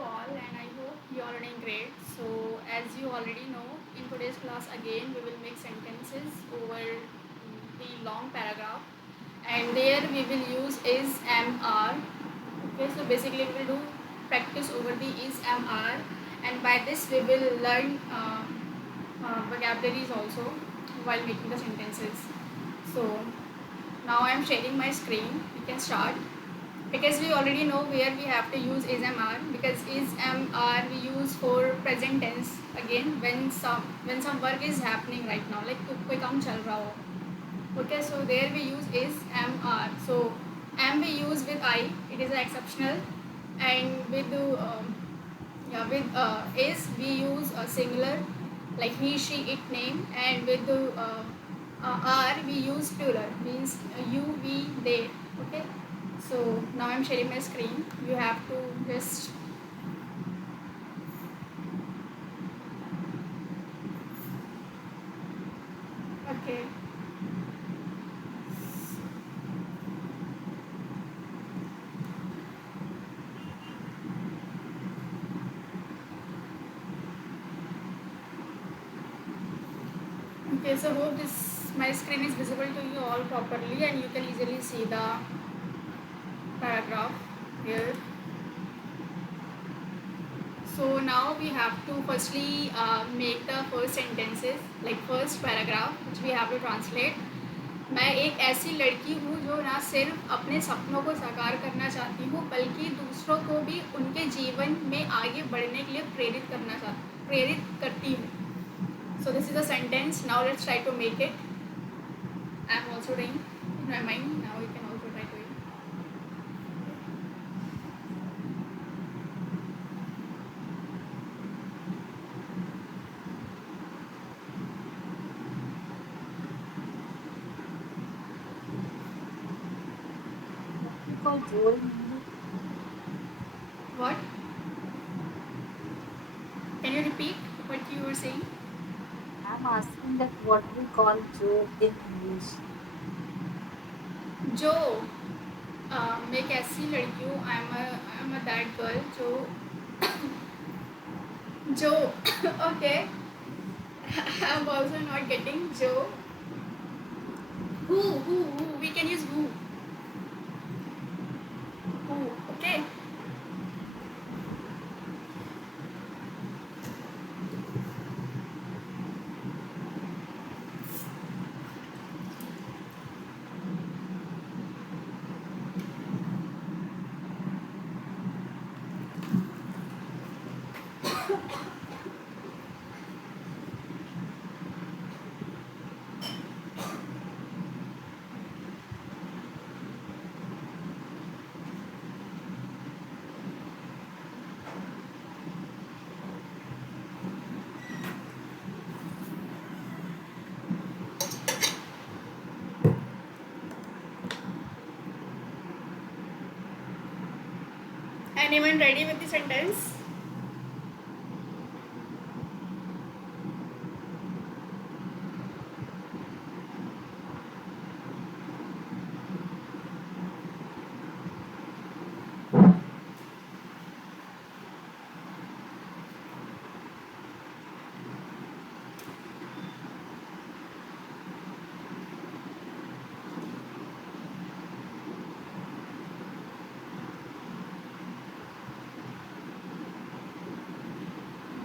all, and I hope you are doing great. So, as you already know, in today's class again we will make sentences over the long paragraph, and there we will use is am are. Okay, so basically we will do practice over the is am are, and by this we will learn vocabularies also while making the sentences. So now I am sharing my screen. We can start because we already know where we have to use is am because is am we use for present tense again when some work is happening right now, like कोई काम चल रहा हो. Okay, so there we use is am. So am we use with I, it is exceptional, and with is we use a singular like he she it name, and with are we use plural means you we they. Okay, so now I'm sharing my screen. You have to just okay. Okay, so hope this my screen is visible to you all properly and you can easily see the paragraph here. So now we have to firstly make the first sentences, like first paragraph which we have to translate. मैं एक ऐसी लड़की हूँ जो ना सिर्फ अपने सपनों को साकार करना चाहती हूँ बल्कि दूसरों को भी उनके जीवन में आगे बढ़ने के लिए प्रेरित करती हूँ. So this is a sentence. Now let's try to make it. I am also doing in my mind. Now you can also try to it. We call Joel in English. What? Can you repeat what you were saying? I'm asking that what we call Joe in English. जो मैं एक ऐसी लड़की हूँ. I am a that girl जो okay. I'm also not getting Joe. Who? We can use who. Who? Okay. Anyone ready with the sentence?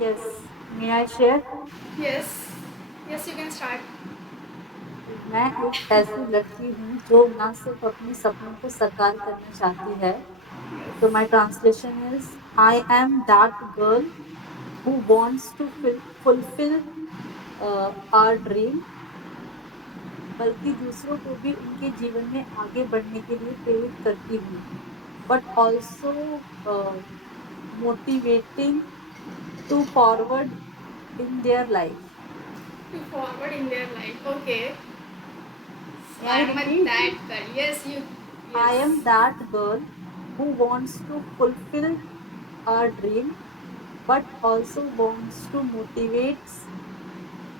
Yes. May I share? Yes. Yes, you can start. मैं एक ऐसी लड़की हूँ जो ना सिर्फ अपने सपनों को साकार करना चाहती है. So my translation is I am that girl who wants to fulfill our dream, बल्कि दूसरों को भी उनके जीवन में आगे बढ़ने के लिए प्रेरित करती हूँ. But also motivating to forward in their life. To forward in their life. Okay. May I I am a repeat? that girl. Yes, you. I Yes. am that girl who wants to fulfill our dream, but also wants to motivate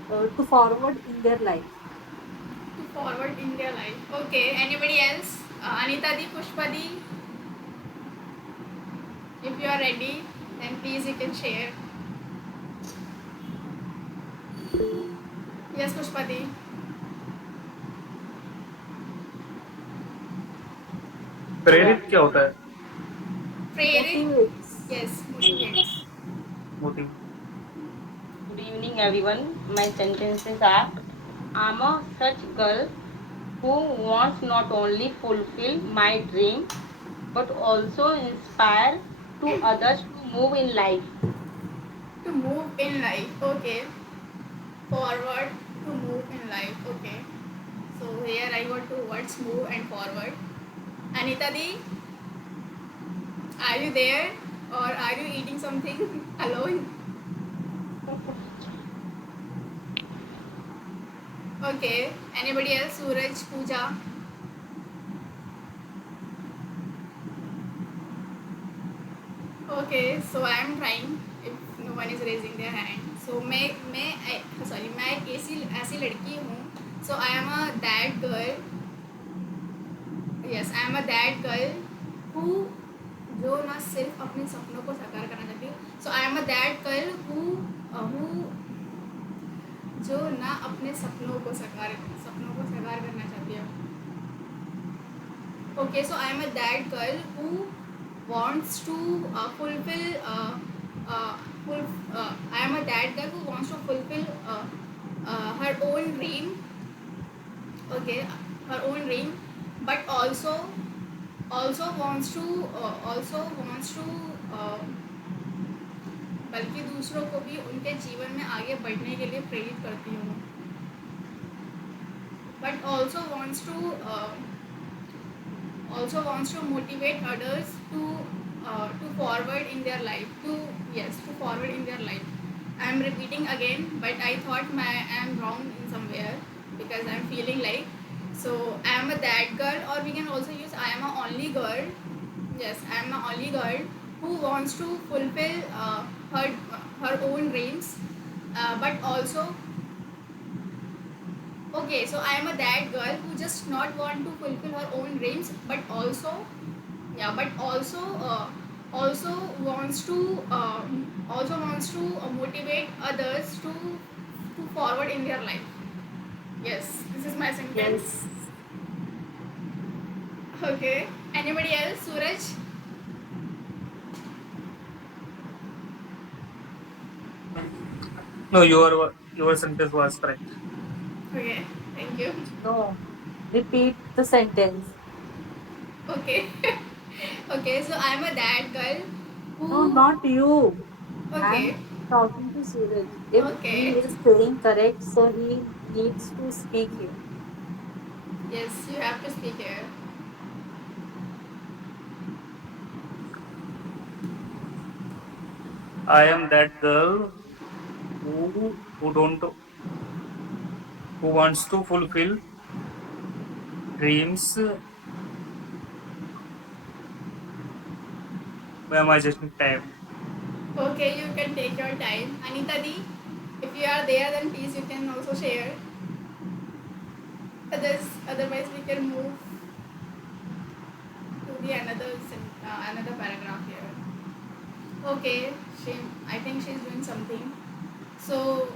to forward in their life. To forward in their life. Okay. Anybody else? Anita di, Pushpa di, if you are ready. then please you can share. Yes, Pushpati. प्रेरित क्या होता है? Prerit. Motivates. Yes, motivates. Motive. Good evening, everyone. My sentences are: I'm a such girl who wants not only fulfill my dream but also inspire to others to move in life. To move in life. Okay. Forward. To move in life. Okay. So here I got two words: move and forward. Anita Di, are you there or are you eating something alone? Okay. Anybody else? Suraj, Pooja. Okay. So I am trying. If no one is raising their hand. So मैं एक ऐसी लड़की हूँ. So I am a that girl. Yes, I am a that girl who जो ना सिर्फ अपने सपनों को साकार करना चाहती हूँ. So I am a that girl who जो ना अपने सपनों को साकार करना चाहती है. Okay, so I am a that girl who wants to fulfill I am a that girl who wants to fulfill her own dream. Okay, her own dream, but also wants to बल्कि दूसरों को भी उनके जीवन में आगे बढ़ने के लिए प्रेरित करती हूँ. But also wants to motivate others to forward in their life. To forward in their life. I am repeating again, but I thought I am wrong in somewhere because I am feeling like. So I am a that girl, or we can also use I am a only girl. Yes, I am a only girl who wants to fulfill her own dreams, but also. Okay, so I am a that girl who just not want to fulfill her own dreams, but also, yeah, but also wants to motivate others to forward in their life. Yes, this is my sentence. Yes. Okay, anybody else? Suraj? No, your sentence was correct. Okay, thank you. No. Repeat the sentence. Okay. Okay, so I am a that girl No, who. not you. Okay. I'm talking to Suraj. If he Okay. is saying correct, so he needs to speak here. Yes, you have to speak here. I am that girl who don't who wants to fulfill dreams. Where am I just time? Okay, you can take your time. Anita Di, if you are there, then please you can also share. Otherwise we can move to the another paragraph here. Okay, I think she's doing something. So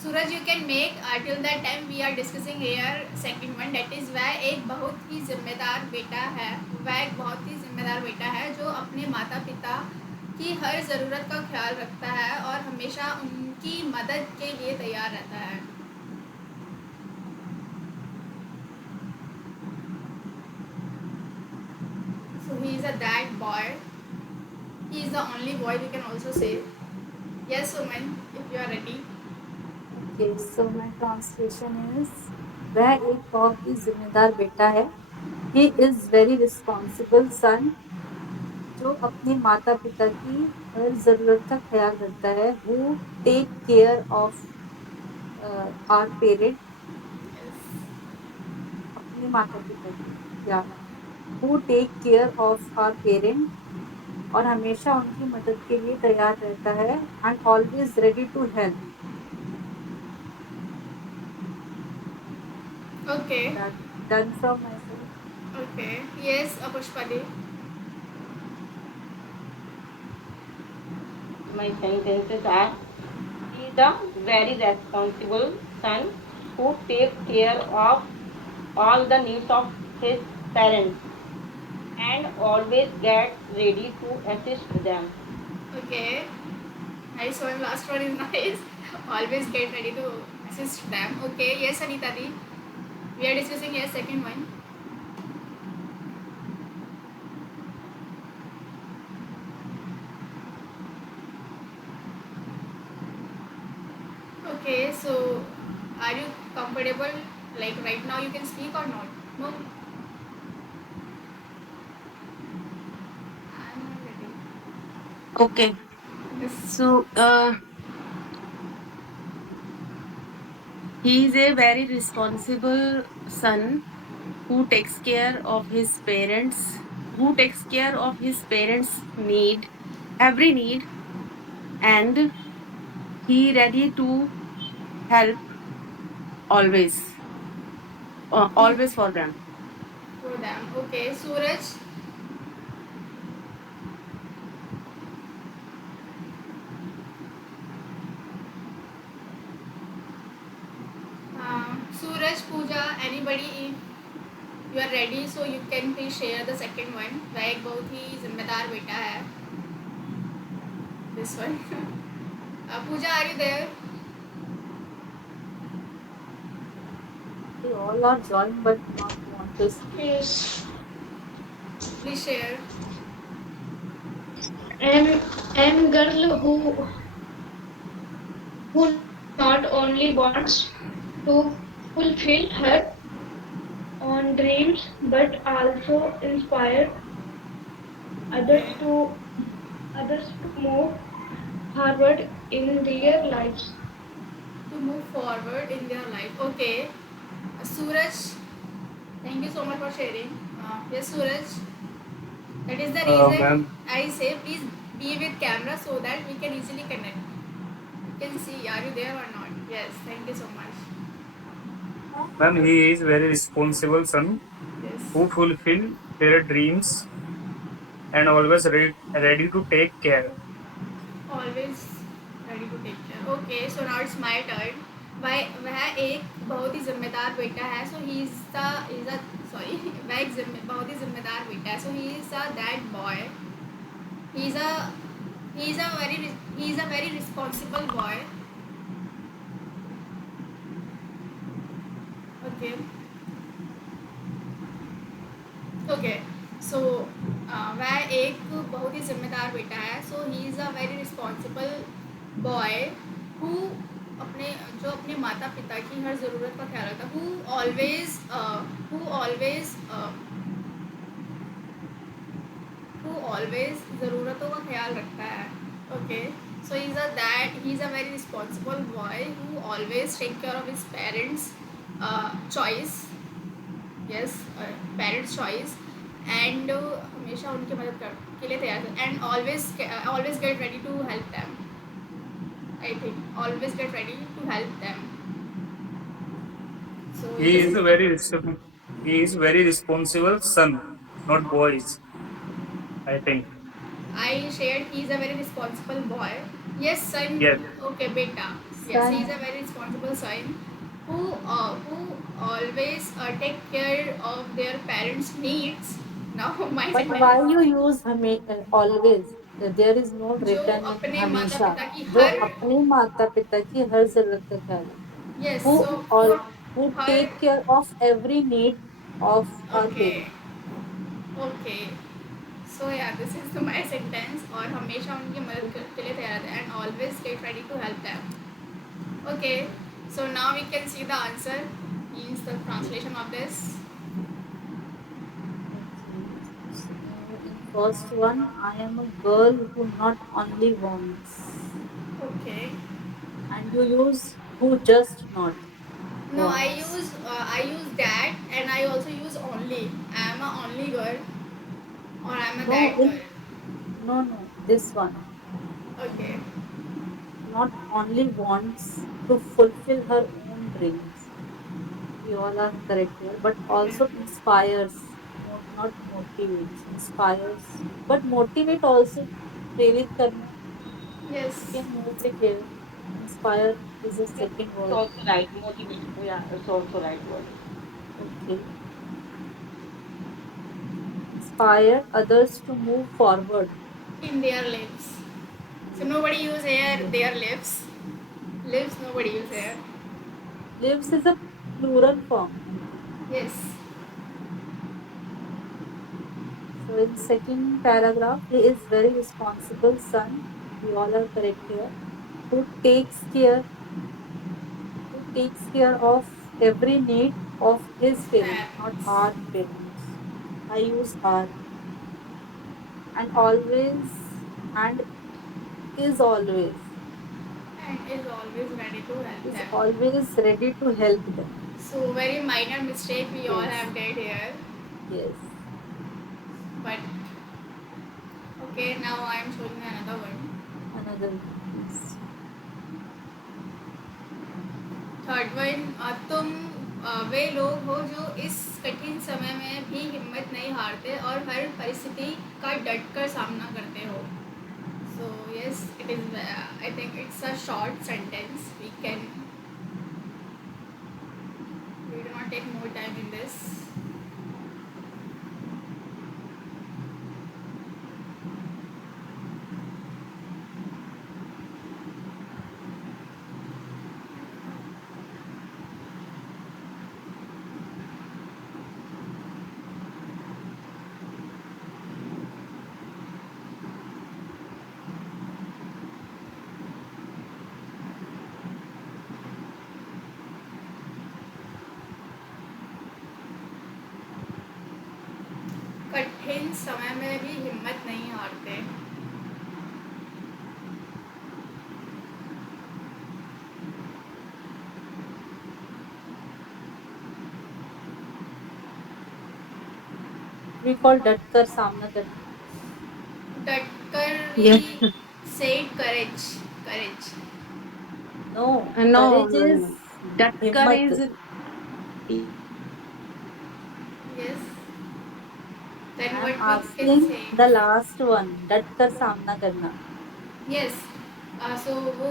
Suraj, you can make till that time we are discussing here second one, that is वह एक बहुत ही जिम्मेदार बेटा है. वह एक बहुत ही जिम्मेदार बेटा है जो अपने माता पिता की हर ज़रूरत का ख्याल रखता है और हमेशा उनकी मदद के लिए तैयार रहता है. So he is a that boy. He is the only boy, we can also say. Yes, Suman, if you are ready. Okay, so my translation is वह एक बहुत ही जिम्मेदार बेटा है. He is very responsible son जो अपने माता पिता की हर जरूरत का ख्याल रखता है. Who take care of our parent. अपने माता पिता की या who take care of our parent और हमेशा उनकी मदद के लिए तैयार रहता है. And always ready to help. Okay. That done from my side. Okay. Yes, Pushpadi. my sentences are: he is a very responsible son who takes care of all the needs of his parents and always gets ready to assist them. Okay. Nice one. Last one is nice. Always get ready to assist them. Okay. Yes, Anita Di. We are discussing yes second one. Okay. So, are you comfortable? Like right now, you can speak or not? No. I'm not ready. Okay. Yes. So, he is a very responsible son who takes care of his parents, who takes care of his parents' need, every need, and he ready to help always, always for them. For them. Okay. Suraj. Suraj, Pooja, anybody, if you are ready, so you can please share the second one. वह एक बहुत ही जिम्मेदार बेटा है. This one. Pooja, are you there? They all are joined but not want to speak. Yes, Please share. I'm girl who not only wants to fulfill her own dreams but also inspire others Okay. to others to move forward in their lives. To move forward in their life. Okay. Suraj, thank you so much for sharing. Yes, Suraj. That is the reason Ma'am, I say please be with camera so that we can easily connect. You can see are you there or not. Yes, thank you so much. he is very responsible son Yes, who fulfill their dreams and always ready to take care. always ready to take care. Okay, so now it's my turn. वह एक बहुत ही जिम्मेदार बेटा है. So he is a sorry. वह एक बहुत ही जिम्मेदार बेटा है. So he is a that boy. He is a he is a very responsible boy. Okay. Okay. So वह एक बहुत ही जिम्मेदार बेटा है. So he is a very responsible boy who अपने जो अपने माता पिता की हर ज़रूरत का ख्याल रखता है. Who always ज़रूरतों का ख्याल रखता है. Okay. So he is a very responsible boy who always take care of his parents' choice. Yes, parents' choice. And हमेशा उनकी मदद के लिए तैयार है. And always get ready to help them. I think always get ready to help them. So He yes, is a very he is very responsible son, not boys. I think. I shared he is a very responsible boy. Yes, son. Yes. Okay, beta. Yes, he is a Son, very responsible son who always take care of their parents' needs. Now my but sentence. why you use always? There is no जो written in अपने माता हमेशा. पिता की जो हर अपने माता पिता की हर जरूरत का ख्याल रखता है. yes Who so all for who her take care of every need of our okay parents. okay so yeah this is my sentence और हमेशा उनकी मदद के लिए तैयार रहते हैं and always get ready to help them. Okay, so now we can see the answer means the translation of this. Okay. So in first one, I am a girl who not only wants, Okay, and you use who just not no wants. I use that and I also use only. I am a only girl or I am a No, that girl. no, this one Okay, not only wants to fulfill her own dreams. We all are correct here, but okay. also inspires, not motivates, inspires, but motivate also प्रेरित करना. Yes. You can move it here. Inspire is a Yes, second it's word. also right. Motivate. Yeah, it's also right word. Okay. Inspire others to move forward. In their lives. So nobody use here their lives. Lives nobody use here. Lives is a plural form. Yes. So in second paragraph, he is very responsible son. We all are correct here. Who takes care of every need of his parents, not Parents. our parents. I use our and always and is And is always ready to help them. always ready to help them. So very minor mistake we all Yes, have did here. yes. But okay, now I am showing you another one. Another piece. Third one, तुम वे लोग हो जो इस कठिन समय में भी हिम्मत नहीं हारते और हर परिस्थिति का डट कर सामना करते हो. So yes, it is. I think it's a short sentence. We do not take more time in this. कठिन समय में भी हिम्मत नहीं हारते. We call डट कर सामना करना. डट कर Yes. we said courage. Courage. No, No, courage no, is no. Datkar हिम्मत. is Yes. Then I am what we can asking say? the last one. डट कर सामना करना. Yes. So वो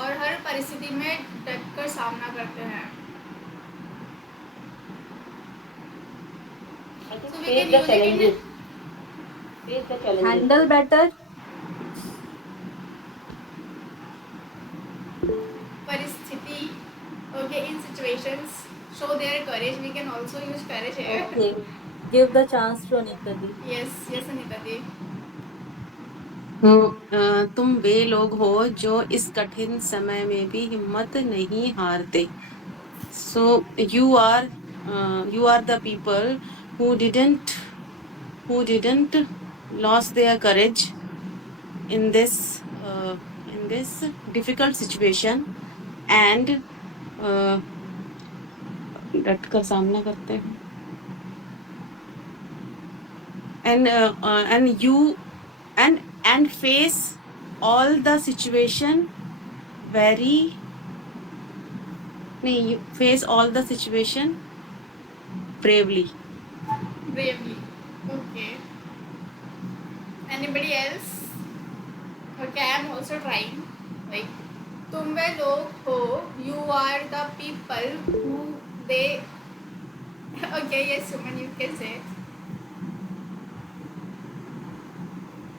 और हर परिस्थिति में डट कर सामना करते हैं. I think So we face can the use it in challenges. Face the challenges. Handle better. परिस्थिति. Okay, in situations, show their courage. We can also use courage here. Okay. Give the chance to Anika Di. Yes, yes, Anita ji. तुम वे लोग हो जो इस कठिन समय में भी हिम्मत नहीं हारते. So you are the people who didn't lost their courage in this difficult situation and डट कर सामना करते हैं. And you and face all the situation very you face all the situation bravely. Bravely. Okay. Anybody else? Okay, I am also trying. Like, तुम वे लोग हो. You are the people who they. Okay, yes, Suman, you can say.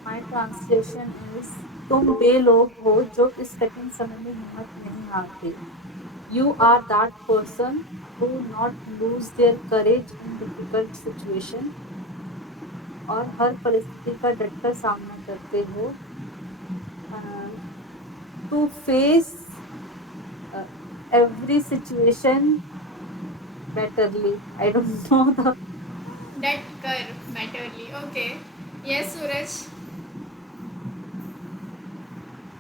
My translation is तुम वे लोग हो जो इस कठिन समय में हिम्मत नहीं हारते. You are that person who not lose their courage in difficult situation और हर परिस्थिति का डटकर सामना करते हो. To face every situation betterly. I don't know the. That कर betterly. Okay. Yes, Suraj.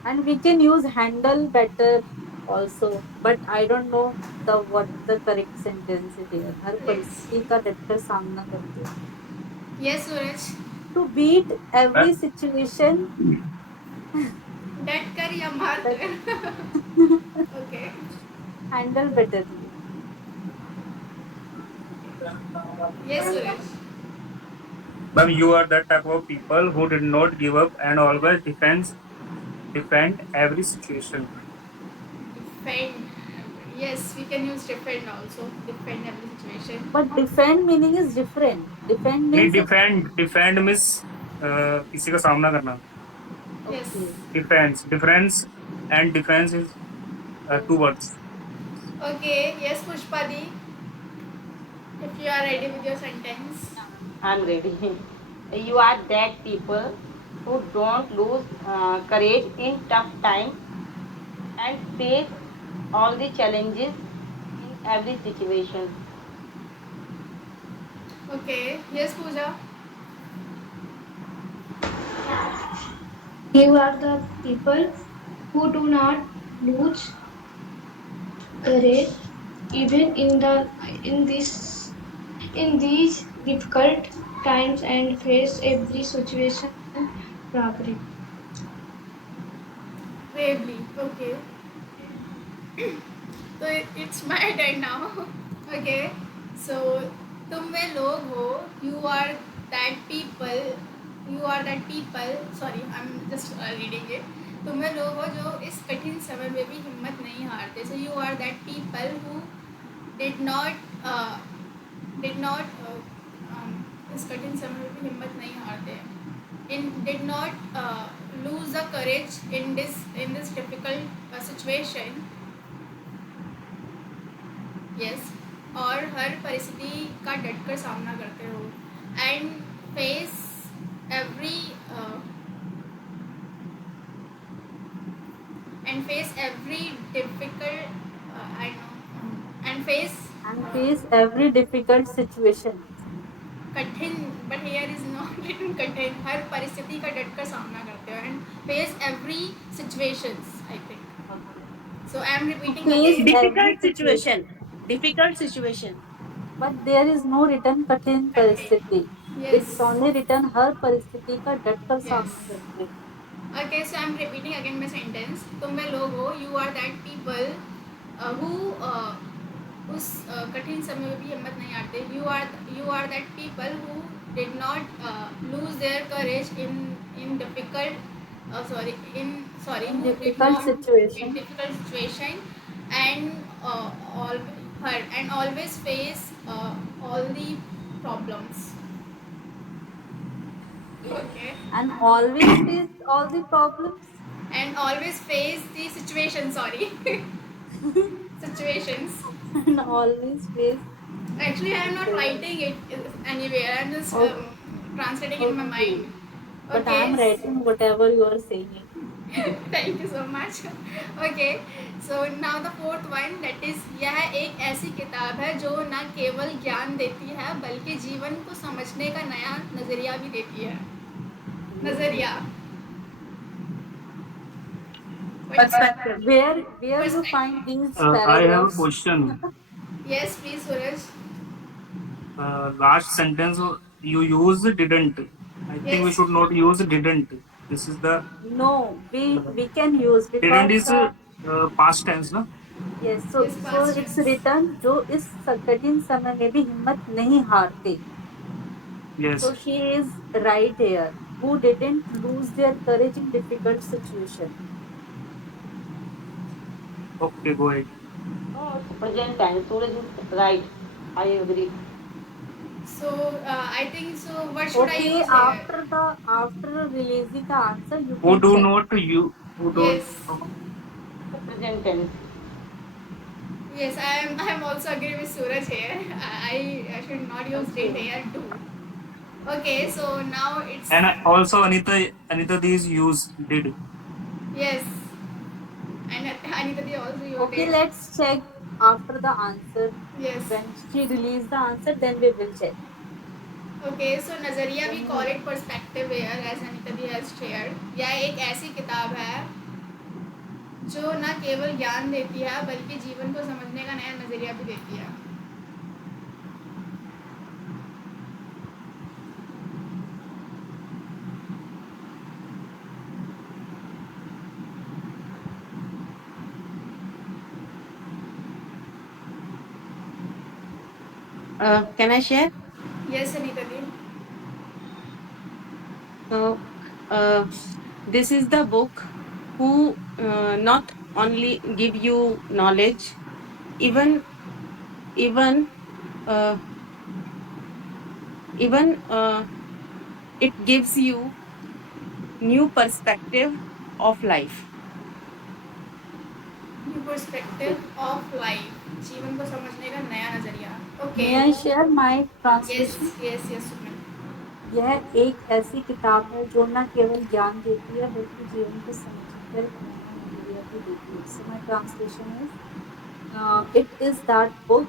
And we can use handle better also, but I don't know what the correct sentence is here. Her Let's. परिस्थिति का डटकर सामना करते हो. Yes, Suraj. To beat every situation. That कर या मार But कर. Okay. handle betterly. Yes, Suraj. Ma'am, you are that type of people who did not give up and always defends defend every situation. Defend. Yes, we can use defend also. Defend every situation. But defend meaning is different. Defend नहीं, means defend means किसी का सामना करना. Yes. okay. Defence and defence is two words. Okay. Yes, Pushpadi. If you are ready with your sentence. I'm ready. You are that people who don't lose courage in tough time and face all the challenges in every situation. Okay. Yes, Pooja. You are the people who do not lose courage even in these difficult times and face every situation bravely. Bravely. Okay. तो it's my turn now. Okay. So तुम वे लोग हो. You are that people. You are that people. Sorry, I'm just reading it. तुम वे लोग हो जो इस कठिन समय में भी हिम्मत नहीं हारते. So you are that people who did not इस कठिन समय में भी हिम्मत नहीं हारते. Did not lose the courage in this difficult situation. Yes. और हर परिस्थिति का डटकर सामना करते हो. And face every difficult I know and face every difficult situation. कठिन, but here is not written कठिन. हर परिस्थिति का डटकर सामना करते हो. And face every situations, I think. So I am repeating Face again. Difficult situation. Difficult situation. But there is no written कठिन परिस्थिति. Yes. It's only written हर परिस्थिति का डटकर Yes. सामना करते हैं. Okay, so I'm repeating again my sentence. तुम वे लोग हो. You are that people who उस कठिन समय में भी हिम्मत नहीं हारते. You are that people who did not lose their courage in difficult In who did difficult not situation. in difficult situation and always face all the problems. Okay. And always face all the problems. And always face the situation. Sorry. Situations. And always face. Actually, I am not writing it anywhere. I'm just Okay. translating in my Okay. mind. But I am writing whatever you are saying. Thank you so much. Okay, so now the fourth one, that is यह एक ऐसी किताब है जो न केवल ज्ञान देती है बल्कि जीवन को समझने का नया नजरिया भी देती है. नजरिया. Perspective. Where you find these I have a paragraphs? question. Yes, please, Suraj. Last sentence you use didn't. I think we Yes. should not use didn't. This is the No, we can use didn't because is past tense, no? yes. Yes, So past it's tense. written जो इस कठिन समय में भी हिम्मत नहीं हारते. Yes. So she is right here. Who didn't lose their courage in difficult situation. Okay, go ahead. No, it's present tense. Suraj is right. I agree. So I think so. What should I Okay, use here? after releasing the answer, you Who can do check. not you who don't. Yes. It's a present tense. Yes, I am also agree with Suraj here. I should not use did here too. Okay, so now it's And also Anita these use did. yes. And Anita they also use Okay, did. let's check after the answer. Yes. When she release the answer, then we will check. Okay, so नजरिया we call it perspective here as Anita ji has shared. यह एक ऐसी किताब है जो न केवल ज्ञान देती है बल्कि जीवन को समझने का नया नजरिया भी देती है. Can I share? Yes, Anita ji. So, this is the book who not only give you knowledge, even even uh, even it gives you new perspective of life. New perspective of life, जीवन को समझने का नया नजरिया. Okay. May I share my yes translation? Yes yes Suman. यह एक ऐसी किताब है जो न केवल ज्ञान देती है बल्कि जीवन को समझने का एक नया नजरिया भी देती है. So my translation is, it is that book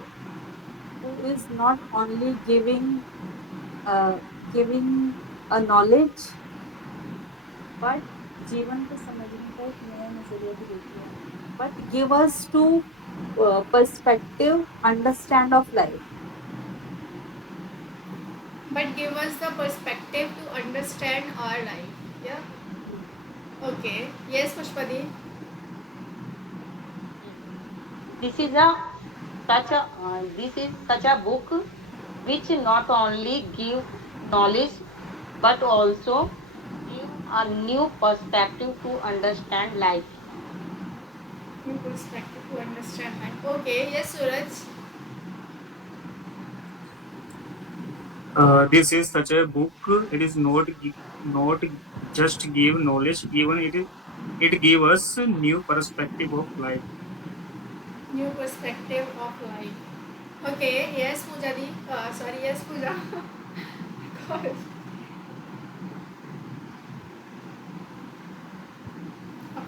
who is not only giving a knowledge, but जीवन को समझने का एक नया नजरिया भी देती है. But give us to perspective, understand of life. But give us the perspective to understand our life. Yeah. Okay. Yes, Pushpadi. This is such a book which not only give knowledge but also give a new perspective to understand life. New perspective to understand life. Okay. Yes, Suraj. This is such a book. It is not just give knowledge. Even it give us a new perspective of life. New perspective of life. Okay. Yes, Pujadi. Sorry. Yes, Puja. God.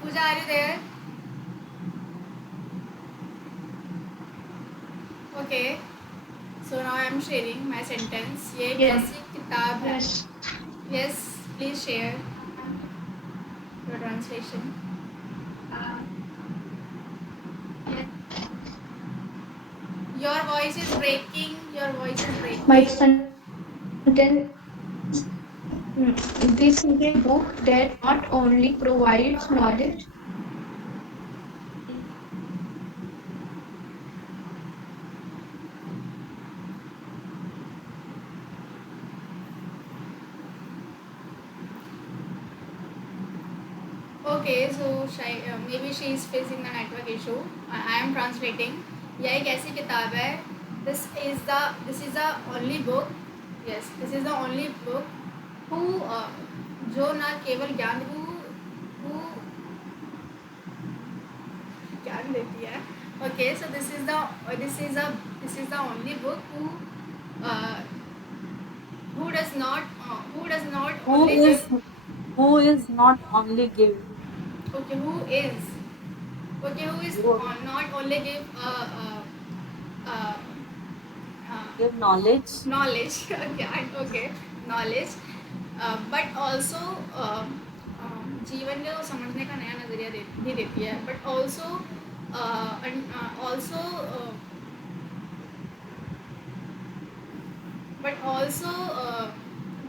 Pooja, are you there? Okay. So now I am sharing my sentence. ये एक Yes. ऐसी किताब है. Yes. Yes, please share your translation. Your voice is breaking. Your voice is breaking. My sentence. This is a book that not only provides knowledge. Okay, so maybe she is facing the network issue. I am translating. यह एक ऐसी किताब है. This is the only book. Yes, this is the only book who जो ना केवल who ज्ञान देती है. Okay, so this is the only book uh, who does not only give. Who is not only give. Okay, who is Who not only give uh, give knowledge. knowledge. Okay, knowledge, but also जीवन को समझने का नया नजरिया भी देती है, but also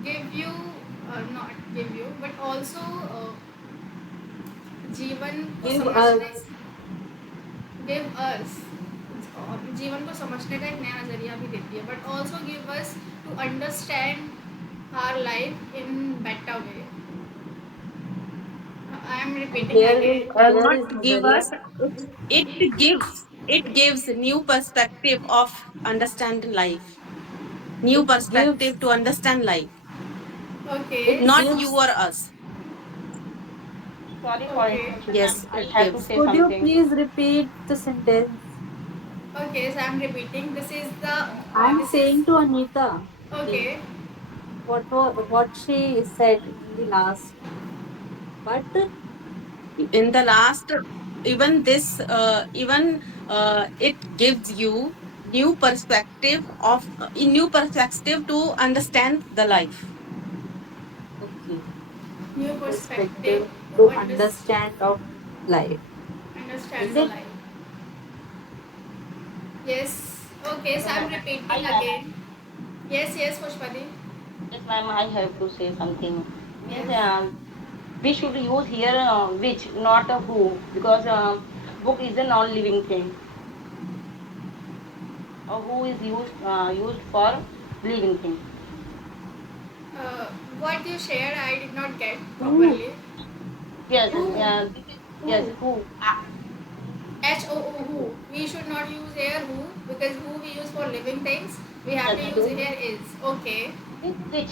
give you not give you but also जीवन को Give समझने us. give us जीवन को समझने का एक नया नजरिया भी देती है, but also give us to understand our life in better way. I am repeating There again. is there is Not give nazariya. us, it gives new perspective of understanding life, new It gives. perspective to understand life, Okay. It not you gives. or us. Sorry for Okay. interruption, Yes, ma'am. I it have to gives. say Could you something. please repeat the sentence? Okay, so I'm repeating. This is the I'm this is saying to Anita. okay. What she said in the last. But In the last, even this even it gives you new perspective of new perspective to understand the life. okay, New new perspective perspective to to understand of life. understand Is the it? life. Yes. Okay, so No, I'm ma'am. repeating I have. again. Yes, Pushpati. Yes, ma'am. I have to say something. Means Yes. we should use here which, not who, because book is a non-living thing. Who is used for living thing. Uh, what you shared, I did not get Who? properly. Yes, Who? this is Yes, Who? who? H-O-O, who. We should not use here who, because who we use for living things. We have to Yes, use Okay. here is. Okay. which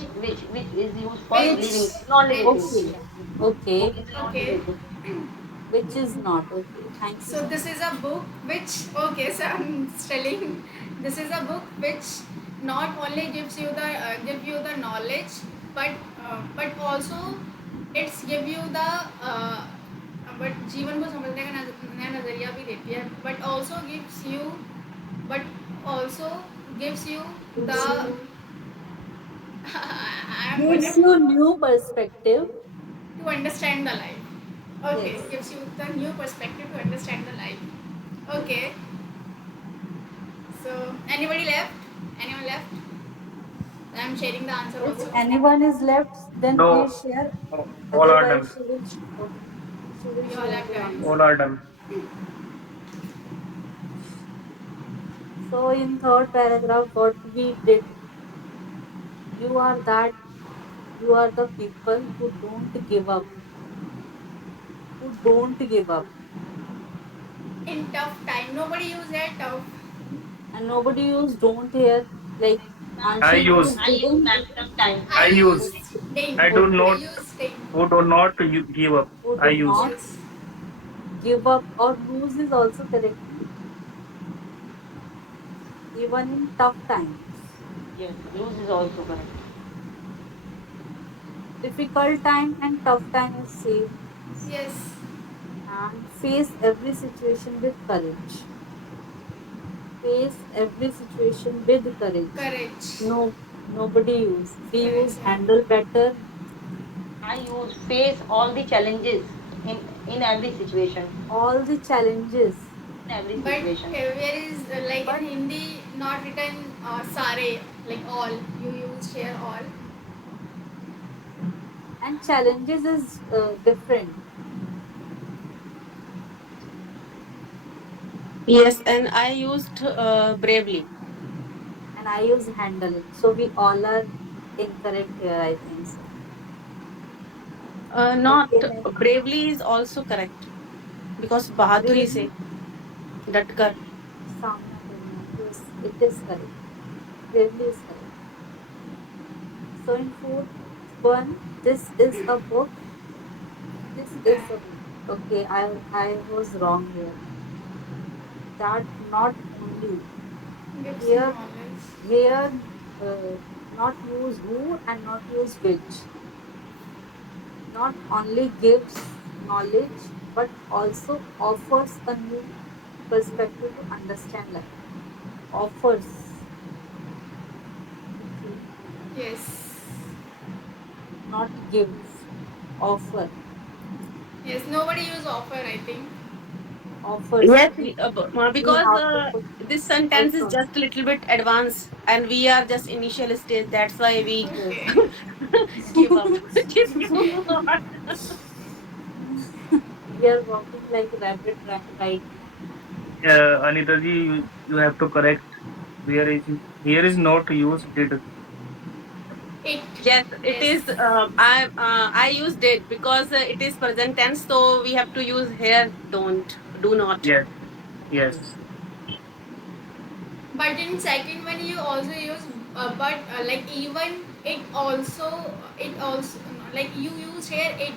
is used for Which, living, non-living things. which, Okay. Yeah. Okay. Which is a okay. non-living thing. Which is not. Okay. Thank you So so this much. is a book which, okay, so I'm telling, this is a book which not only gives you the knowledge, but also it's give you the but जीवन को समझने का नया नजरिया भी देती है, but also gives you the I'm Gives gonna you new perspective. to understand the life. Okay, Yes. gives you the new perspective to understand the life. Okay, so anybody left? Anyone left? I'm sharing the answer If also. anyone is left, then No, please share. all are done. Otherwise, okay. She will We all share have the done. All answer. are done. So in third paragraph, what we did, you are that, you are the people who don't give up, who don't give up. In tough time, nobody use that tough. And nobody use don't here, like I Manshi use, use I use didn't. maximum time. I I use. use ding. I do I Okay. not, use ding. who do not give up. Who I do use. not Yes. give up or lose is also correct. Even in tough times. Yes, use is also correct. Difficult time and tough time is same. Yes. And face every situation with courage. Face every situation with courage. Courage. No, nobody use. We Correct. use Yeah. handle better. I use face all the challenges in in every situation. All the challenges. In every But situation. where is like in But Hindi not written sare, like all. You use here all. and challenges is different. Yes, and I used bravely. And I use handle. So we all are incorrect here, I think so. Not Okay, next. bravely is also correct because bahaduri Bravely, se datkar. samna karna. Yes, it is correct. Bravely is correct. So in fourth one, this is a book. This is a book. Okay, I was wrong here. That not only Gives here knowledge. here not use who and not use which. Not only gives knowledge but also offers a new perspective to understand life. Offers. Okay, Yes. not gives. Offer. Yes. Nobody use offer, I think. Offers. Yes, We because have to put this sentence is effort. just a little bit advanced, and we are just initial stage. That's why we Yes. Okay. give up. Give you We are walking like rabbit right now. Anita ji, you have to correct. Here is not used did. It. Yes, it Yes. is. I used it because it is present tense, so we have to use here. Don't, do not. Yes, yes. But in second one you also use but like even it also like you use here it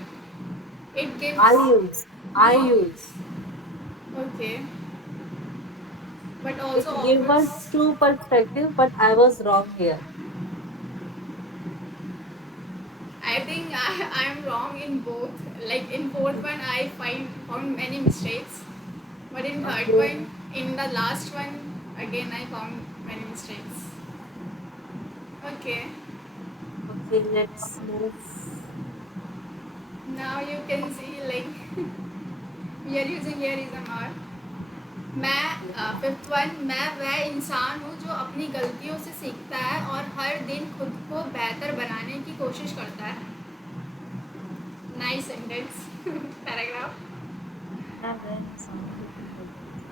I gives use. I you use. okay but It also gave us offers. two perspective, but I was wrong here. I think I'm wrong in both. Like in fourth one I found many mistakes, but in third Okay. one, in the last one, again I found many mistakes. Okay, Okay, let's move. now you can see like we are using here is a mark. मैं fifth one मैं वह इंसान हूँ जो अपनी गलतियों से सीखता है और हर दिन खुद को बेहतर बनाने की कोशिश करता है. Nice sentence paragraph. मैं वह इंसान हूँ जो अपनी गलतियों से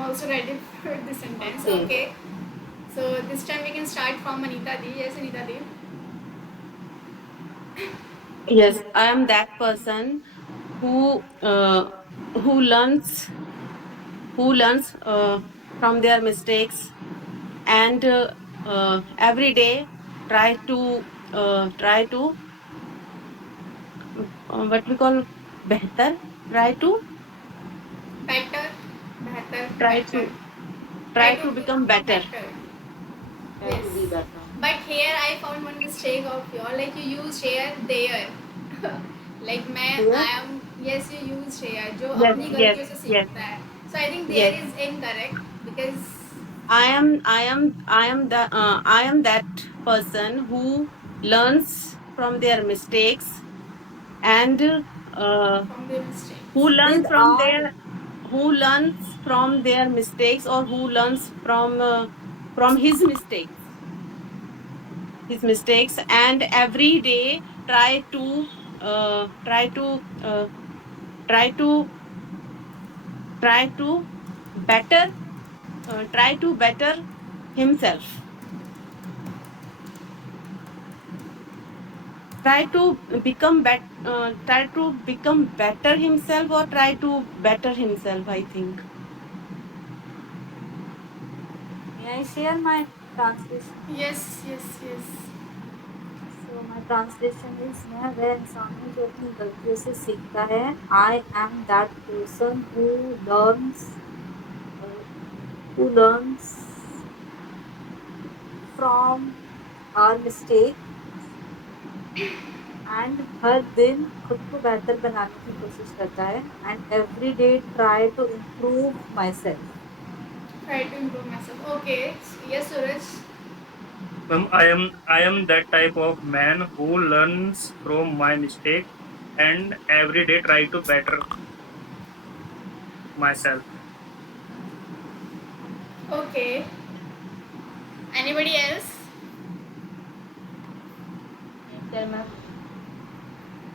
also ready for this sentence. Okay. Okay. So this time we can start from Anita Di. Yes, Anita Di. Yes, I am that person who uh, who learns who learns from their mistakes, and every day try to what we call better, try to Better, better, try better. to Try try to to be become better. better. Try Yes. to be better. But here I found one mistake of your, like you use here there. Like मैं Here? I am, yes you use here जो Yes, अपनी yes, गलतियों से yes, सीखता है. So I think there yes. is incorrect because I am that person who learns from their mistakes, and from the mistakes. who learns With from I. their who learns from their mistakes, or who learns from his mistakes, and every day try to try to try to better try to better himself, try to become better himself, or try to better himself, I think. May I share my translation? Yes, yes, yes. So my translation is मैं वह इंसान हूँ जो अपनी गलतियों से सीखता है. I am that person who learns from our mistake and हर दिन खुद को बेहतर बनाने की कोशिश करता है. And every day try to improve myself. Try to improve myself. Okay. Yes, Suraj. I am that type of man who learns from my mistake and every day try to better myself. Okay. Anybody else? Yes, ma'am.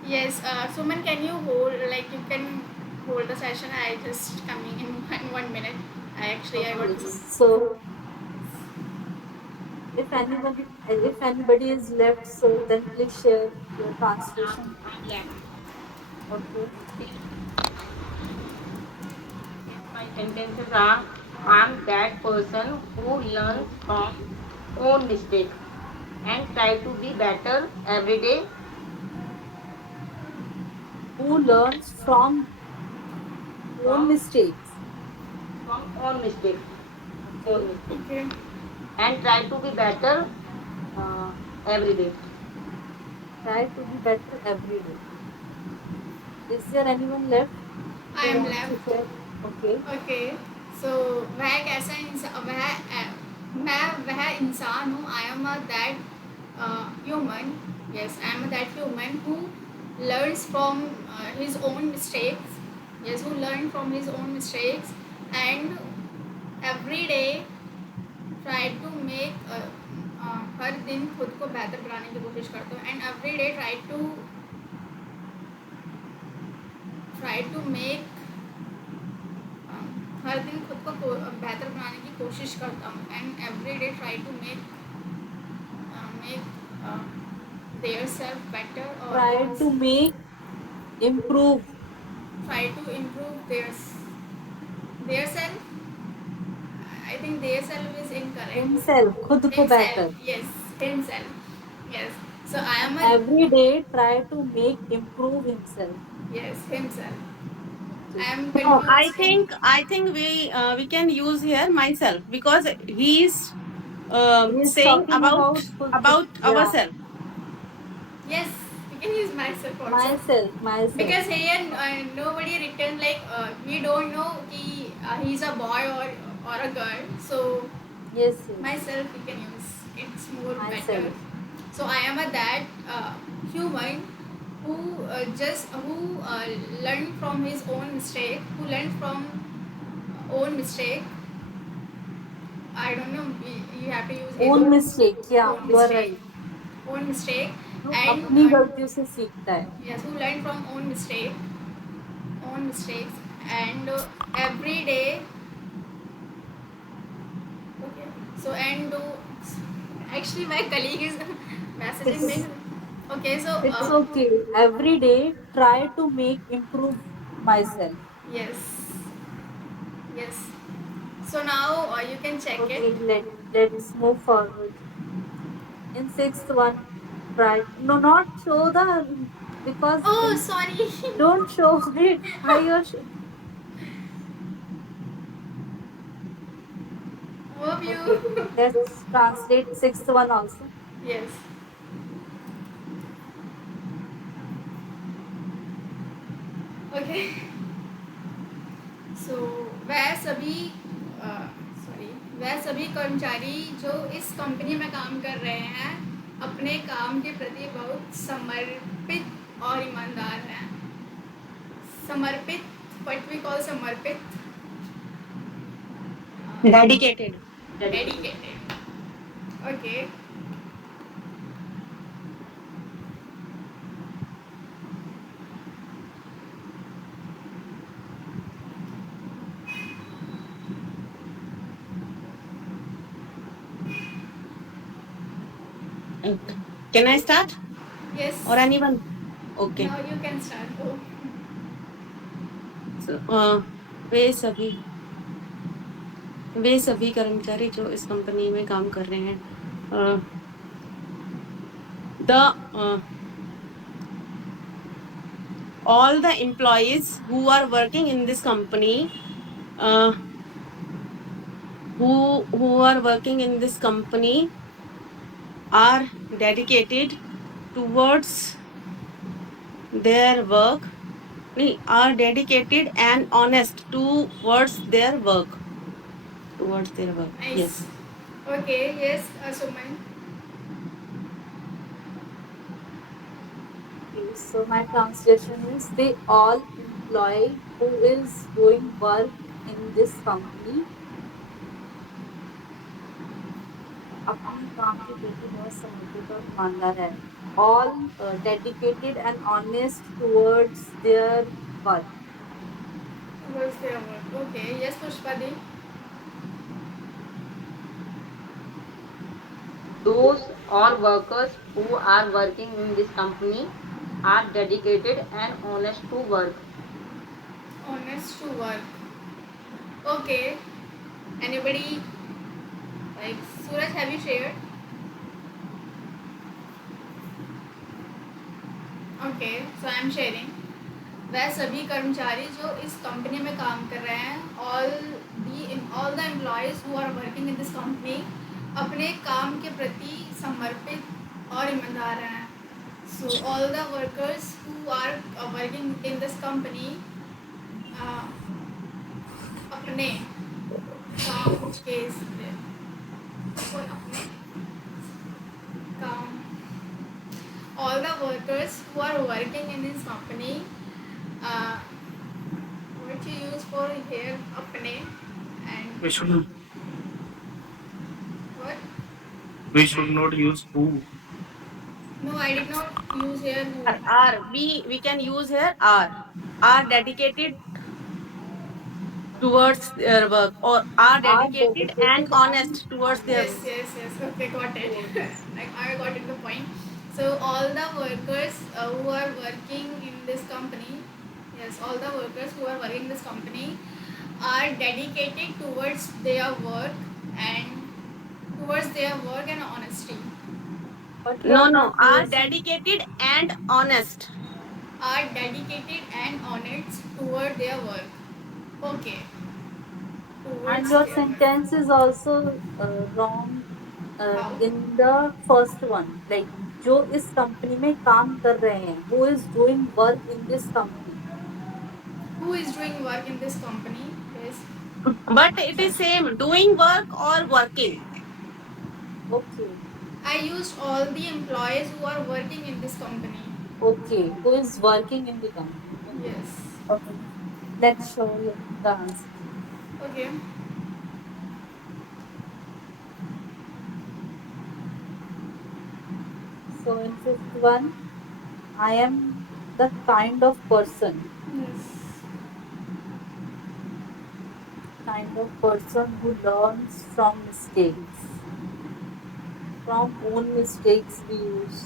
Yes. Suman, can you hold, like you can hold the session? I just coming in 1 minute. I Okay. got to. So if anybody is left, so then please share your translation. Yeah. Okay. My sentences are: I'm that person who learns from own mistakes and try to be better every day. Who learns from own From mistakes. own mistakes, Okay. own mistakes, Okay. and try to be better every day. Try to be better every day. Is there anyone left I who am wants to left. share? Okay. Okay so वह एक ऐसा इंसान मैं वह इंसान हूँ I am a that human yes I am that human who learns from his own mistakes yes who learn from his own mistakes and every day try to make हर दिन खुद को बेहतर बनाने की कोशिश करता हूँ and every day try to make हर दिन खुद को बेहतर बनाने की कोशिश करता हूँ and every day try to make their self better और Try to make improve try to improve their self I think their self is incorrect himself. खुद को बेहतर. himself yes himself yes so I am a Every day try to make improve himself. yes himself Okay. I am No, I confused in think I think we can use here myself, because he is He is saying talking about about yeah, ourselves. yes you can use myself also myself. because here nobody written like we don't know he's a boy or a girl so Yes, yes. myself we can use it's more better Myself. so I am a that human who learned from his own mistake who learned from own mistake I don't know you have to use his Own mistake. Yeah, own you are mistake right. own mistake जो and अपनी गलतियों से सीखता है. yes who learned from own mistakes and every day So and do actually my colleague is messaging me. It's Okay, so it's okay. Every day, try to make improve myself. yes, yes. So now you can check it. Okay, let's move forward. In sixth one, try no not show the because Oh, in sorry. don't show it. Why you're Hope okay? you. Let's translate sixth one also. Yes. Okay. सो वह सभी sorry वह सभी कर्मचारी जो इस company में काम कर रहे हैं अपने काम के प्रति बहुत समर्पित और ईमानदार हैं समर्पित व्हाट वी कॉल समर्पित Dedicated. Dedicated okay Can I start yes or anyone? Okay. Now you can start go So, वे सभी कर्मचारी जो इस कंपनी में काम कर रहे हैं the all the employees who are working in this company uh, who are working in this company are dedicated towards their work are dedicated and honest towards their work nice yes okay yes Suman Okay, so my translation is they all employee who is doing work in this company अपने काम के प्रति बहुत समर्पित और ईमानदार है. All dedicated and honest towards their work. was their work okay yes Pushpadi Those all workers who are working in this company are dedicated and honest to work. honest to work okay anybody like Suraj have you shared okay so I am sharing वह सभी कर्मचारी जो इस company में काम कर रहे हैं all the employees who are working in this company अपने काम के प्रति समर्पित और ईमानदार हैं so all the workers who are working in this company अपने काम के अपने काम all the workers who are working in this company what you use for here apne and We should what we should not use who. no I did not use here who are we can use here are dedicated towards their work or are Are dedicated and dedicated and honest towards their yes work. yes okay got it honest. like I got it the point so all the workers who are working in this company yes all the workers who are working in this company are dedicated towards their work and honesty But No, you're no, not are using dedicated and honest. are dedicated and honest toward their work okay and towards your their work sentence is also wrong how in the first one. Like जो इस company में काम कर रहे हैं who is doing work in this company. who is doing work in this company yes But it is same doing work or working. Okay, I used all the employees who are working in this company okay, who is working in the company. Okay, yes okay. Let's show you the answer. okay So in fifth one, I am the kind of yes person who learns from mistakes. From own mistakes we use,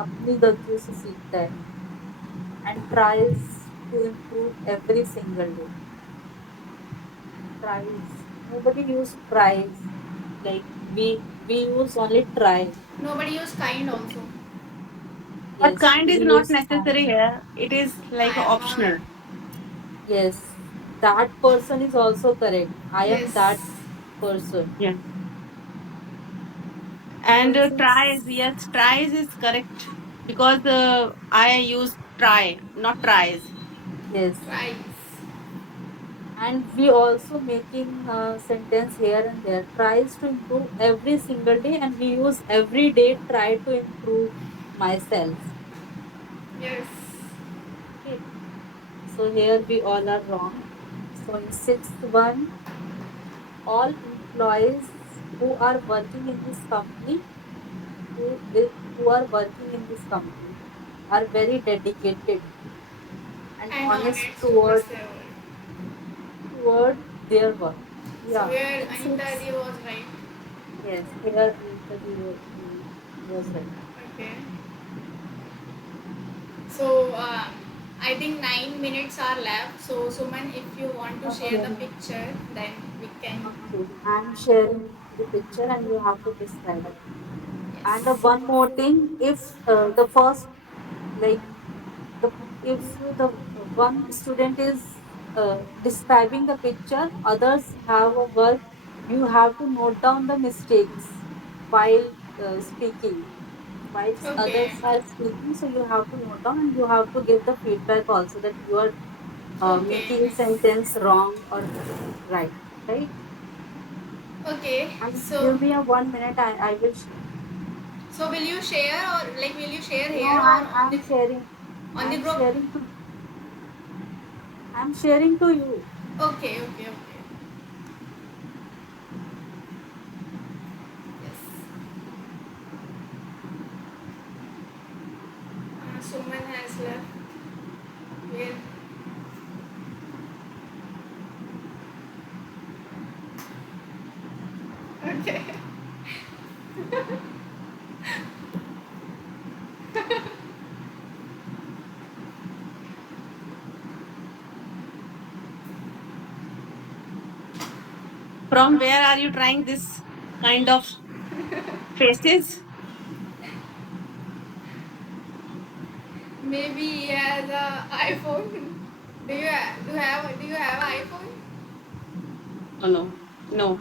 अपनी गलतियों से सीखता है, and tries to improve every single day. Tries. Nobody use tries. Like we use only try. Nobody use kind also. But Yes, kind is we not use necessary here. It is like I am not. optional. yes. That person is also correct. I am that Yes. person. Yeah. So And this tries, is yes, tries is correct because I use try, not tries. yes. Tries. And we also making a sentence here and there. Tries to improve every single day, and we use every day. Try to improve myself. Yes. Okay. So here we all are wrong. So in sixth one, all employees who are working in this company, who are working in this company, are very dedicated and And honest honest towards toward their work. their work. So Yeah, here Anita it's Di was right. yes. Here Anita ji was right. Okay. So I think 9 minutes are left. So Suman, if you want to share the Okay. picture, then we can. Okay. I'm sharing the picture, and you have to describe it. And Yes. one more thing, if the first like the if the one student is describing the picture, others have a work, you have to note down the mistakes while speaking, while Okay. others are speaking. So you have to note down, and you have to give the feedback also, that you are Okay. making sentence wrong or right, right. Okay. And So give me a 1 minute, I will so will you share, or like will you share no, here or I'm sharing, on the i'm group? sharing to I'm sharing to you. Okay. Okay. Okay. Yes. Suman has left. Where? Okay. From where are you trying this kind of faces? Maybe he has a iPhone. Do you have iPhone? Oh, no, no.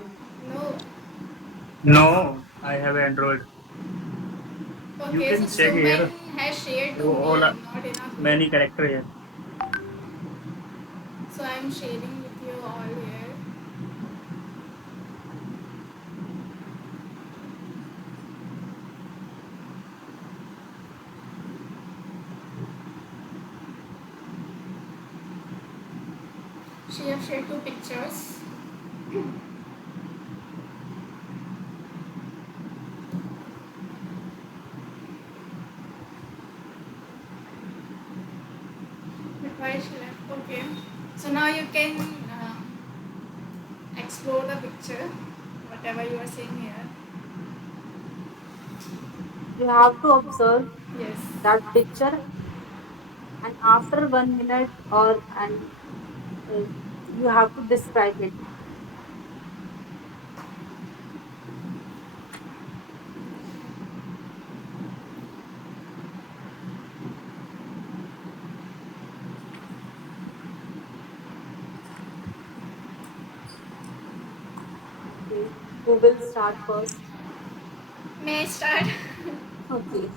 No. No, I have Android. You Okay, so can check Suman here. has shared to All me, not in a group. many character here. So I'm sharing with you all here. She have shared two pictures. But why she left? Okay. So now you can explore the picture, whatever you are seeing here. You have to observe Yes. that picture, and after 1 minute or and uh, you have to describe it. Okay. Who will start first? May I start? Okay.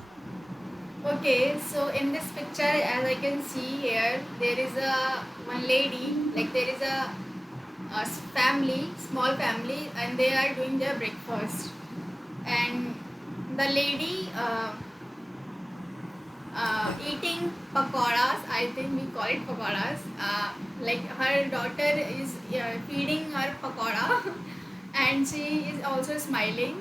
Okay, so in this picture, as I can see here, there is a one lady, like there is a family, small family, and they are doing their breakfast. And the lady eating pakoras. I think we call it pakoras. Like her daughter is feeding her pakora, and she is also smiling.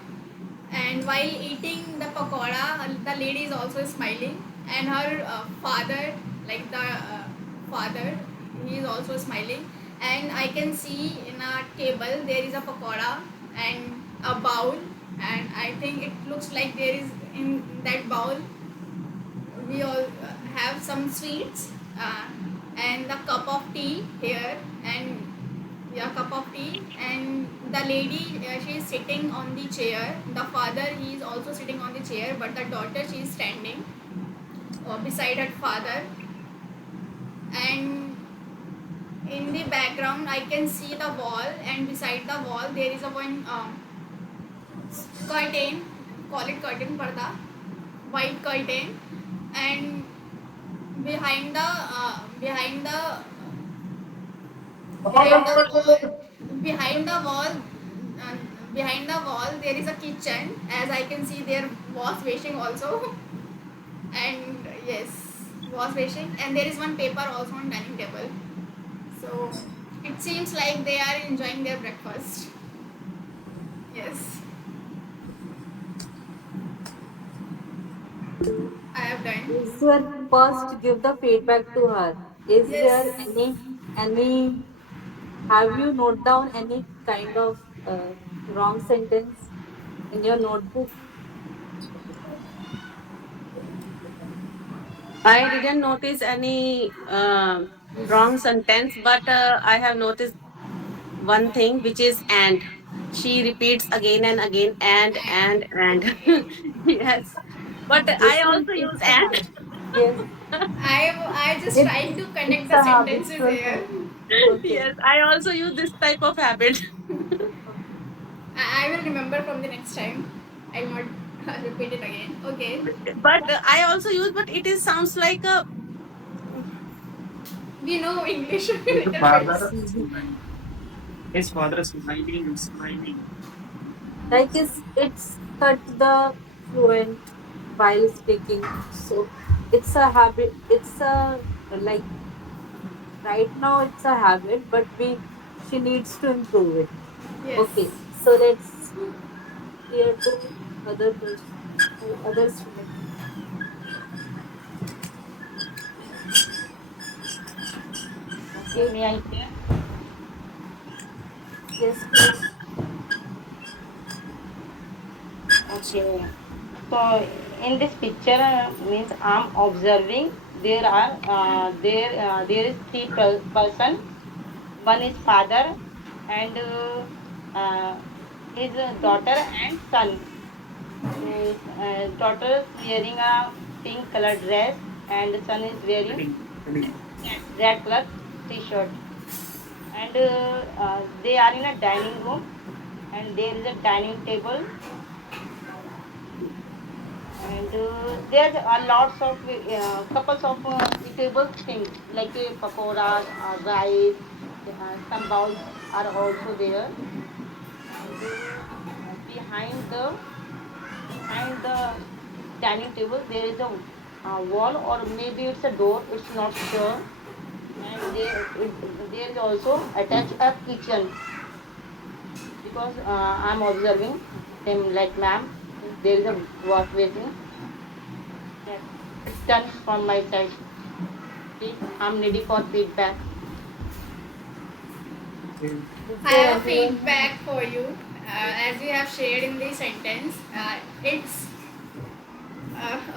And while eating the pakora, the lady is also smiling, and her father, like the father, he is also smiling. And I can see in a table there is a pakora and a bowl, and I think it looks like there is in that bowl we all have some sweets and the cup of tea here, and yeah, cup of tea, and the lady she is sitting on the chair. The father, he is also sitting on the chair, but the daughter, she is standing beside her father. And in the background I can see the wall, and beside the wall there is a one curtain, call it curtain, parda, white curtain. And behind the behind the wall behind the wall uh, behind the wall there is a kitchen, as I can see there wash washing also. And yes, wash washing, and there is one paper also on dining table. So it seems like they are enjoying their breakfast. Yes, I have done. Is your first give the feedback to her? Is there Yes. any have you note down any kind of wrong sentence in your notebook? I didn't notice any wrong sentence, but I have noticed one thing, which is and. She repeats again and again, and. Okay. Yes. But This I is also use it's a habit. Yes, and. I just it trying to connect it's the a sentences habitual here. thing. Okay, Yes, I also use this type of habit. okay. I will remember from the next time. I will not repeat it again. Okay. But I also use, but it is sounds like a. We know English a His little bit. father smiling. His father smiling and smiling. Like it's cut the fluent while speaking. So it's a habit. It's a like right now it's a habit, but we she needs to improve it. Yes. Okay, so let's hear to other person, other student. Okay, Okay, may I share? yes, please. Okay. So in this picture means I'm observing there is three person. One is father and his daughter and son. Means daughter is wearing a pink color dress and son is wearing Reading. Reading. red color t-shirt. And they are in a dining room and there is a dining table and there's a lots of couples of eatable things like pakoras, rice, some bowls are also there. And behind the dining table there is a wall or maybe it's a door, it's not sure. And there is also attached a kitchen because I'm observing them like ma'am, there is a wash basin. Yes, it's done from my side. Please, I'm ready for feedback. Okay. Is I there have a anyone? feedback for you. As you have shared in the sentence, it's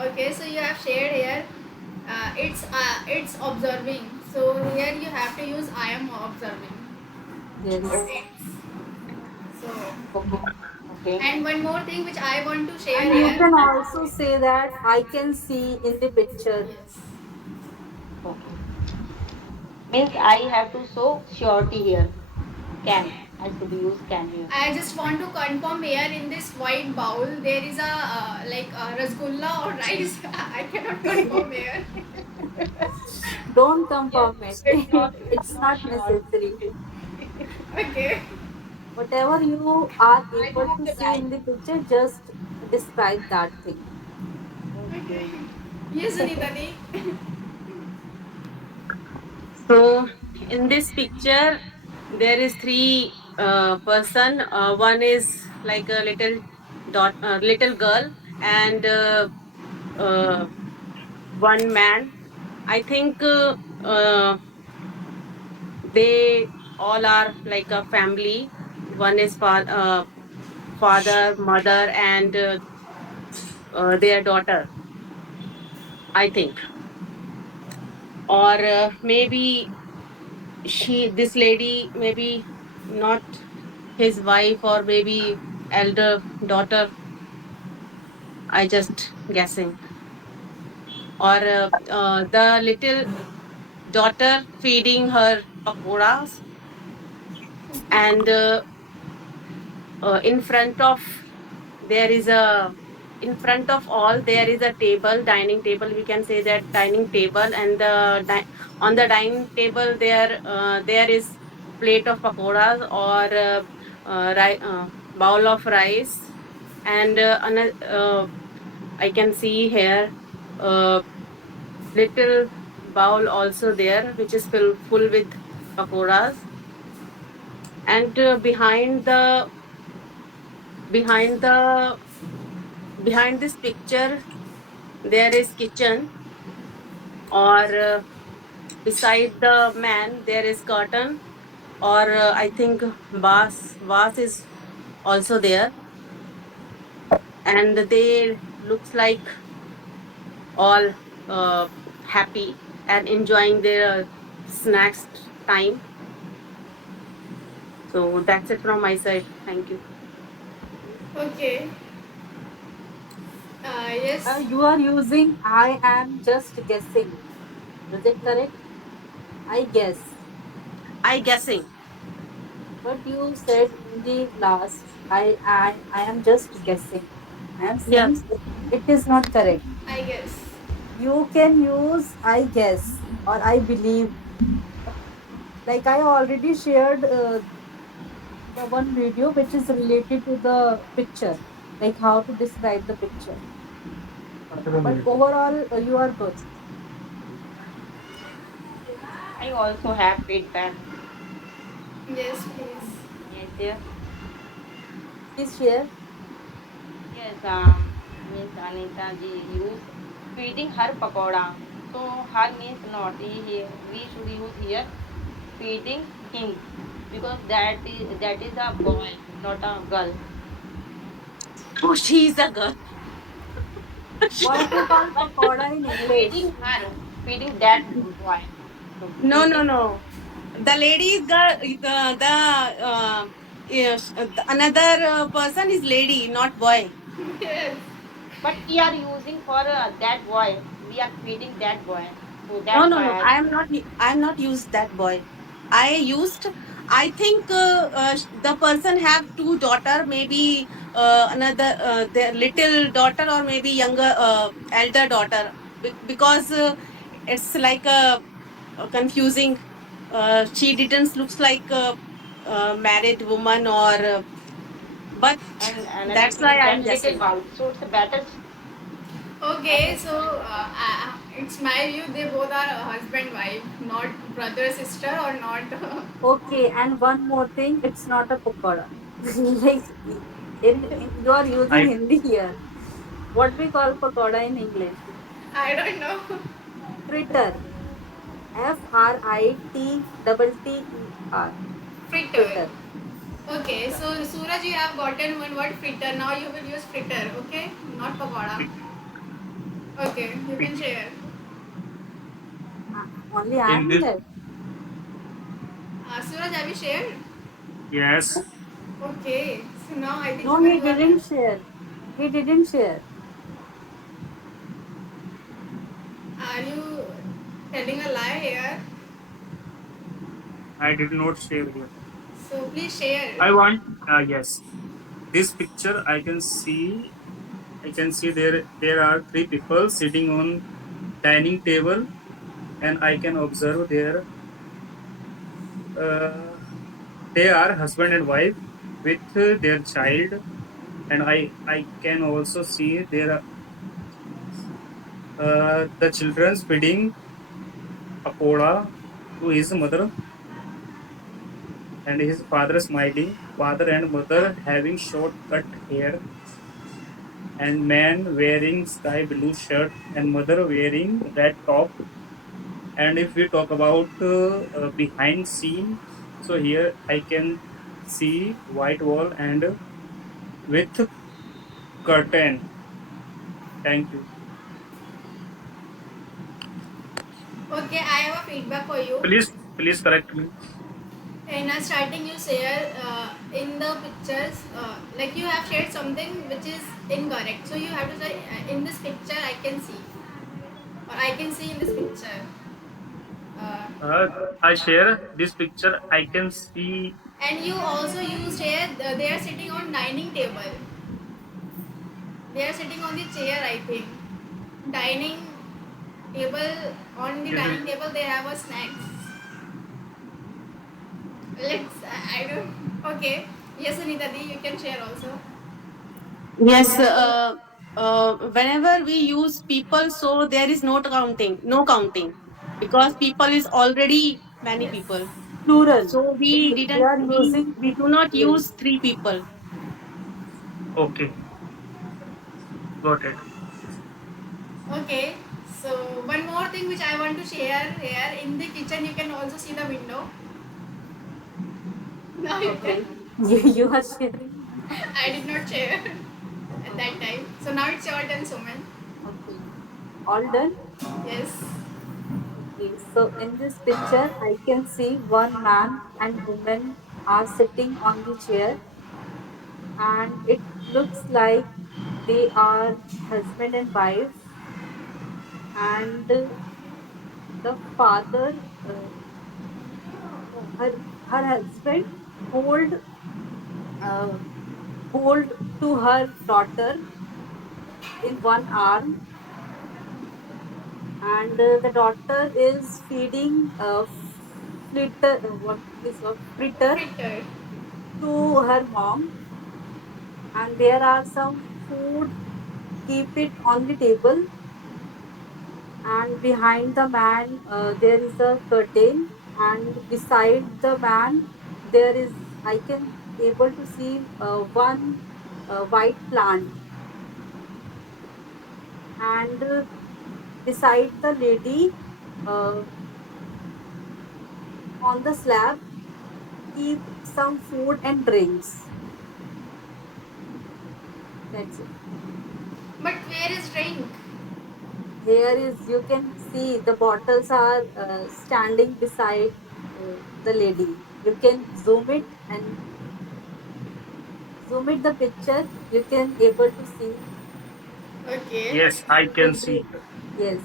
okay. So you have shared here. It's observing. So here you have to use I am observing. Not Yes. it's. So, Okay. Okay. and one more thing which I want to share And you here. can also say that I can see in the picture. Yes. Okay. Means I have to show surety here. Can. I should use can here. I just want to confirm here in this white bowl there is a like rasgulla or rice. I cannot confirm here. Don't Yes, confirm it. it's not It's not sure. necessary. Okay. Whatever you are I don't able have to the see time. in the picture, just describe that thing. Okay. Okay. Yes, Sunita di. So in this picture, there is three person. One is like a little girl, and uh, one man. I think they all are like a family. One is father, mother, and their daughter, I think. Or maybe this lady, maybe not his wife, or maybe elder daughter. I just guessing. Or the little daughter feeding her pakoras, and in front of there is a in front of all there is a table, dining table, we can say that dining table, and on the dining table there is plate of pakoras, or bowl of rice, and I can see here uh, little bowl also there, which is full with pakoras. And behind the behind this picture there is kitchen, or beside the man there is curtain, or I think vase is also there, and they looks like all happy and enjoying their snacks time. So that's it from my side. Thank you. Okay. Yes. You are using I am just guessing. Is it correct? I guess. I guessing. But you said in the last, I am just guessing. I am Yeah. saying it is not correct. I guess. You can use I guess or I believe. Like I already shared the one video which is related to the picture, like how to describe the picture. But overall, you are good. I also have feedback. Yes, please. Yes, dear. Please share. Yes, Miss Anita ji use feeding her pakoda. So her means not. We should use here feeding him, because that is a boy, not a girl. Oh, she's a girl. What we call pakoda in English? Feeding that boy. So No, no, feeding. no. The lady is yes, another person is lady, not boy. Yes. But we are using for that boy. We are feeding that boy. So No, that's no, why no. I. I am not used that boy. I used. I think the person have two daughter, maybe another their little daughter, or maybe younger elder daughter, because it's like a confusing. She didn't looks like a married woman, or but And that's little why I'm that little guessing. bowl. So it's a better. Okay, so it's my view they both are husband wife, not brother sister or not. Okay, and one more thing, it's not a pakoda. Like in you are using I Hindi here. What we call pakoda in English? I don't know. Fritter. FRITTER. Fritter. Fritter. Okay, so Suraj, you have gotten one word fritter. Now you will use fritter. Okay, not pakoda. Okay, you can share. Only I in am this left. Suraj, have you shared? yes, Okay, so now I think No, Suraj he you are didn't left. share. He didn't share. Are you telling a lie here? I did not share here. So please share. I want yes. This picture I can see there are three people sitting on dining table, and I can observe uh, they are husband and wife with their child, and I can also see there the children feeding pakoda to his mother, and his father smiling. Father and mother having short cut hair, and man wearing sky blue shirt, and mother wearing red top. And if we talk about behind scene, so here I can see white wall and with curtain. Thank you. Okay, I have a feedback for you. Please correct me. In a starting, you share in the pictures, like you have shared something which is incorrect. So you have to say, in this picture, I can see, or I can see in this picture. Uh, I share this picture. I can see. and you also you share they are sitting on dining table. They are sitting on the chair, I think. Dining table, on the Can dining you? table they have a snacks. Let's I don't. Okay. Yes, Anita Di, you can share also. Yes, whenever we use people, so there is no counting, because people is already many Yes. people. Plural. So We are using we do not yes. use three people. Okay, got it. Okay. So one more thing which I want to share here, in the kitchen you can also see the window. Now you can. Okay. You are sharing. I did not share at that time. So now it's your turn, Suman. Okay. All done? Yes. Okay. So in this picture, I can see one man and woman are sitting on the chair, and it looks like they are husband and wife, and the father, no, her husband hold uh, hold to her daughter in one arm, and the daughter is feeding what is a fritter Fritter. to her mom, and there are some food keep it on the table, and behind the man there is a curtain, and beside the man there is, I can able to see one white plant, and beside the lady uh, on the slab keep some food and drinks. That's it. But where is drink? Here is, you can see the bottles are standing beside the lady. You can zoom it the picture. You can able to see Okay. Yes, I the can see. drink. Yes,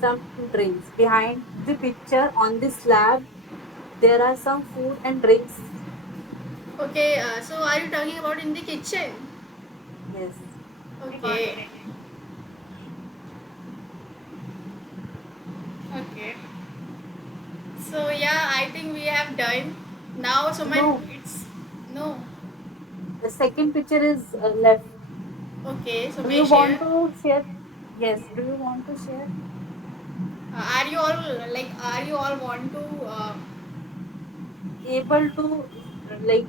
some drinks behind the picture on the slab. There are some food and drinks. Okay. So are you talking about in the kitchen? Yes. Okay. Okay. So yeah, I think we have done. Now, Suman, No, it's no. the second picture is left. Okay. So Do may I you want share? to share? Yes. Do you want to share? Are you all like? Are you all want to? Able to like